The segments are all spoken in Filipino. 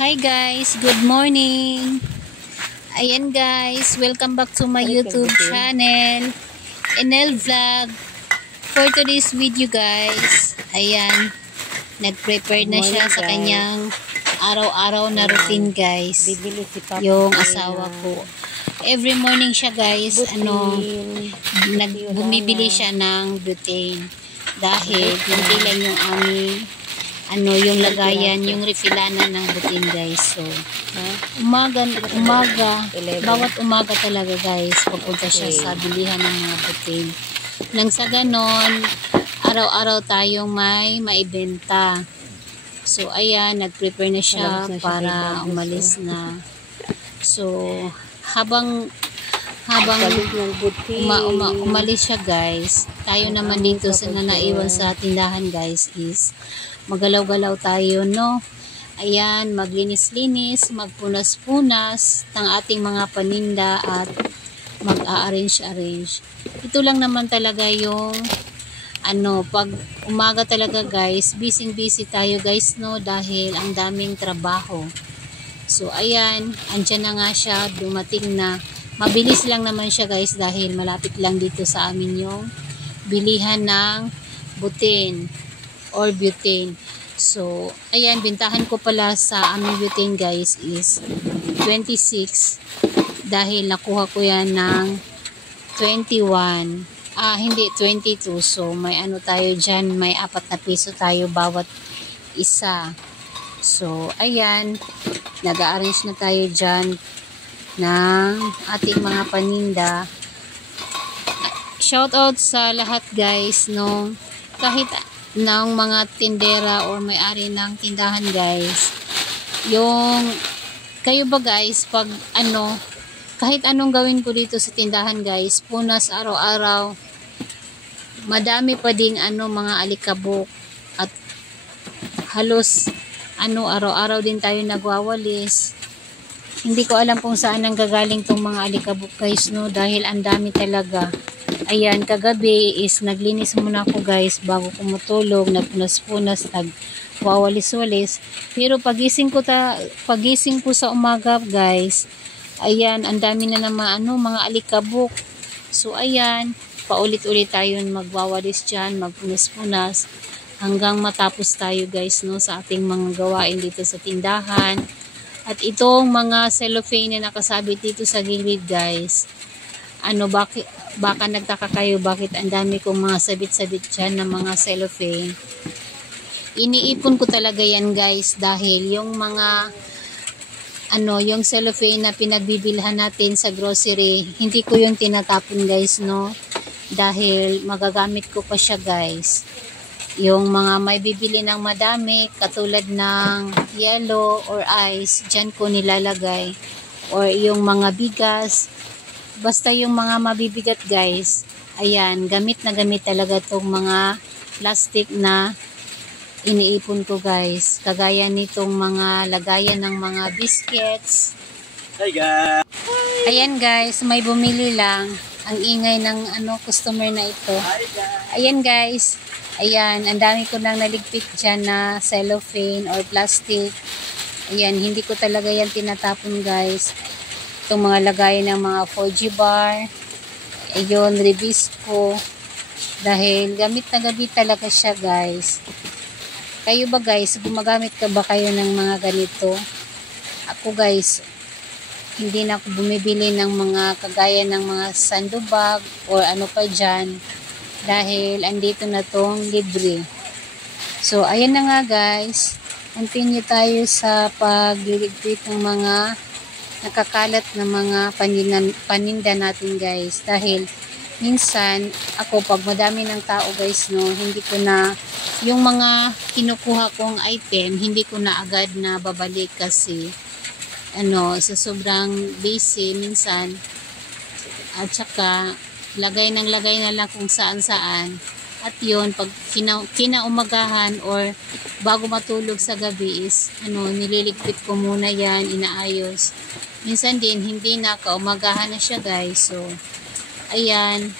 Hi guys, good morning. Ayan guys, welcome back to my YouTube channel, Enel Vlog. For today's video guys, ayan, nag-prepare na siya sa kanyang araw-araw na routine guys. Yung asawa ko. Every morning siya guys, bumibili siya ng butane. Dahil hindi lang yung aming yung lagayan, yung refilanan ng butane guys. So, bawat umaga talaga guys, pupunta siya sa bilihan ng mga butane. Nang sa ganon, araw-araw tayong may maibenta. So, ayan, nag-prepare na siya para umalis na. So, habang umalis siya guys, tayo naman dito sa naiwan sa tindahan guys is magalaw-galaw tayo, no? Ayan, maglinis-linis, magpunas-punas ng ating mga paninda at mag-a-arrange. Ito lang naman talaga yung pag umaga talaga guys, busy tayo guys, no? Dahil ang daming trabaho. So, ayan, andyan na nga siya, dumating na. Mabilis lang naman siya guys dahil malapit lang dito sa amin yung bilihan ng butane or butane. So, ayan, bintahan ko pala sa aming butane guys is 26 dahil nakuha ko yan ng 21. Hindi, 22. So, may tayo dyan, may 4 na piso tayo bawat isa. So, ayan, nag-a-arrange na tayo dyan ng ating mga paninda. Shout out sa lahat guys, no? Kahit ng mga tindera or may-ari ng tindahan guys. Kayo ba guys, pag kahit anong gawin ko dito sa tindahan guys, punas araw-araw, madami pa ding mga alikabok at halos araw-araw din tayo nagwawalis. Hindi ko alam kung saan ang gagaling tong mga alikabok guys, no? Dahil ang dami talaga. Ayan, kagabi is naglinis muna ako guys bago ko matulog, nagpunas-punas, nagwawalis-walis. Pero pagising ko sa umaga guys, ayan, ang dami na naman mga alikabok. So ayan, paulit-ulit tayo magwawalis dyan, magpunas-punas hanggang matapos tayo guys, no, sa ating mga gawain dito sa tindahan. At itong mga cellophane na nakasabit dito sa gilid guys, baka nagtaka kayo bakit ang dami kong mga sabit-sabit dyan ng mga cellophane. Iniipon ko talaga yan guys dahil yung mga yung cellophane na pinagbibilhan natin sa grocery, hindi ko yung tinatapon guys, no? Dahil magagamit ko pa siya guys. Yung mga may bibili ng madami, katulad ng yellow or ice, dyan ko nilalagay. Or yung mga bigas, basta yung mga mabibigat guys, ayan, gamit na gamit talaga itong mga plastic na iniipon ko guys. Kagaya nitong mga lagayan ng mga biscuits. Hi guys! Ayan guys, may bumili lang. Ang ingay ng customer na ito. Ayan guys, ayan, ang dami ko nang naligpit dyan na cellophane or plastic. Ayan, hindi ko talaga yan tinatapon guys. Itong mga lagayan ng mga 4G bar. Ayun, Ribisco. Dahil gamit na gamit talaga siya guys. Kayo ba guys, gumagamit ka ba kayo ng mga ganito? Ako guys, hindi na ako bumibili ng mga kagaya ng mga sandubag or pa dyan. Dahil andito na tong libre. So, ayan na nga guys. Continue tayo sa pagliligpit ng mga nakakalat na mga paninda natin guys. Dahil minsan, ako pag madami ng tao guys, no, hindi ko na, yung mga kinukuha kong item, hindi ko na agad na babalik kasi, sa sobrang busy minsan, at saka, lagay na lang kung saan-saan. At yun, pag kinaumagahan or bago matulog sa gabi is, nililigpit ko muna yan, inaayos. Minsan din, hindi na, kaumagahan na siya guys. So, ayan,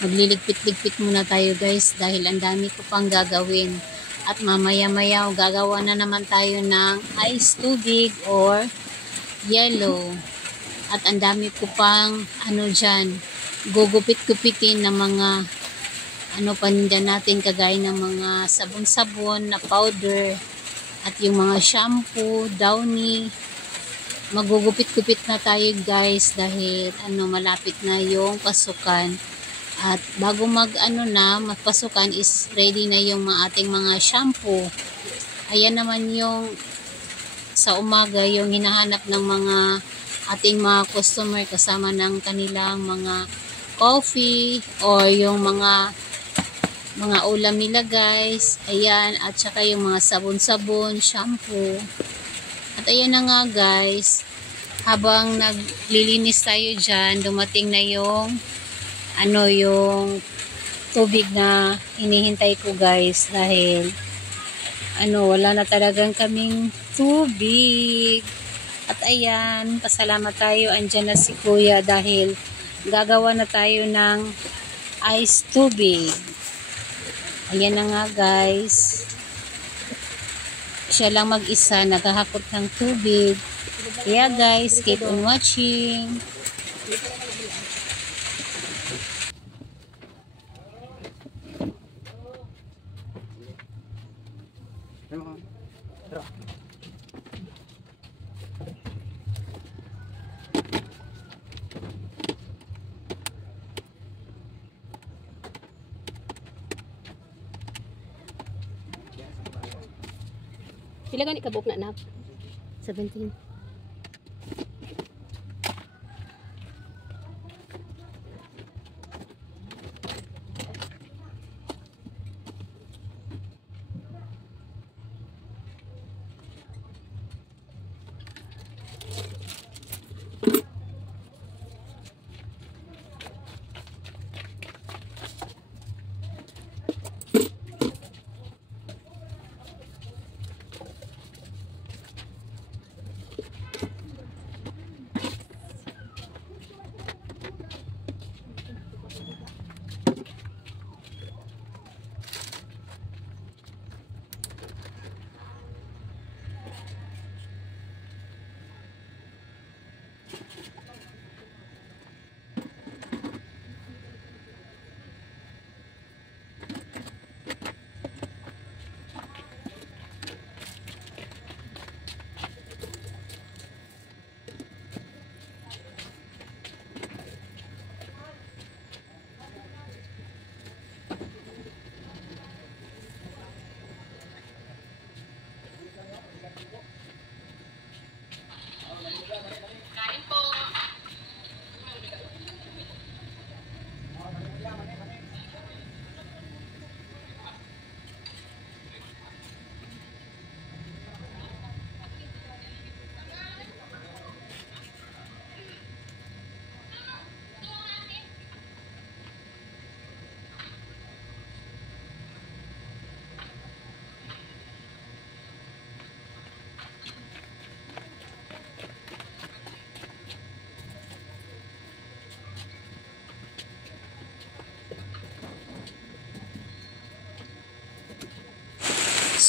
magliligpit-ligpit muna tayo guys dahil ang dami ko pang gagawin. At mamaya-maya gagawa na naman tayo ng ice tubig or yellow. At ang dami ko pang dyan, gugupit-gupitin na mga pa dyan natin, kagaya ng mga sabon-sabon na powder at yung mga shampoo, downy. Magugupit-gupit na tayo guys dahil malapit na yung pasukan. At bago magpasukan is ready na yung ating mga shampoo. Ayan naman yung sa umaga yung hinahanap ng mga ating mga customer, kasama ng kanilang mga coffee or yung mga ulam nila guys. Ayan, at saka yung mga sabon-sabon, shampoo. At ayan na nga guys, habang naglilinis tayo dyan, dumating na yung yung tubig na hinihintay ko guys, dahil wala na talagang kaming tubig. At ayan, pasalamat tayo, andyan na si kuya dahil gagawa na tayo ng ice tubig. Ayan na nga guys, siya lang mag-isa naghahakot ng tubig. Kaya guys, keep on watching. Pila gani kabuk na anak? 17.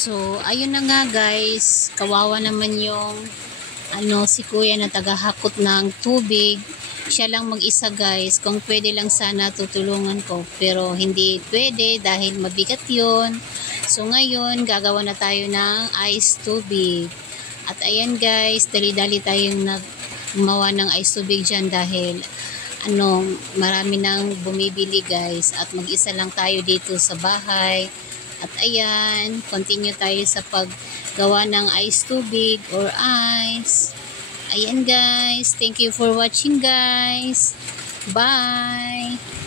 So, ayun na nga guys, kawawa naman yung si kuya na tagahakot ng tubig. Siya lang mag-isa guys. Kung pwede lang sana tutulungan ko, pero hindi pwede dahil mabigat yun. So ngayon, gagawa na tayo ng ice tubig. At ayan guys, dali-dali tayong gumawa ng ice tubig dyan dahil marami nang bumibili guys, at mag-isa lang tayo dito sa bahay. At ayan, continue tayo sa paggawa ng ice tubig or ice. Ayan guys, thank you for watching guys. Bye!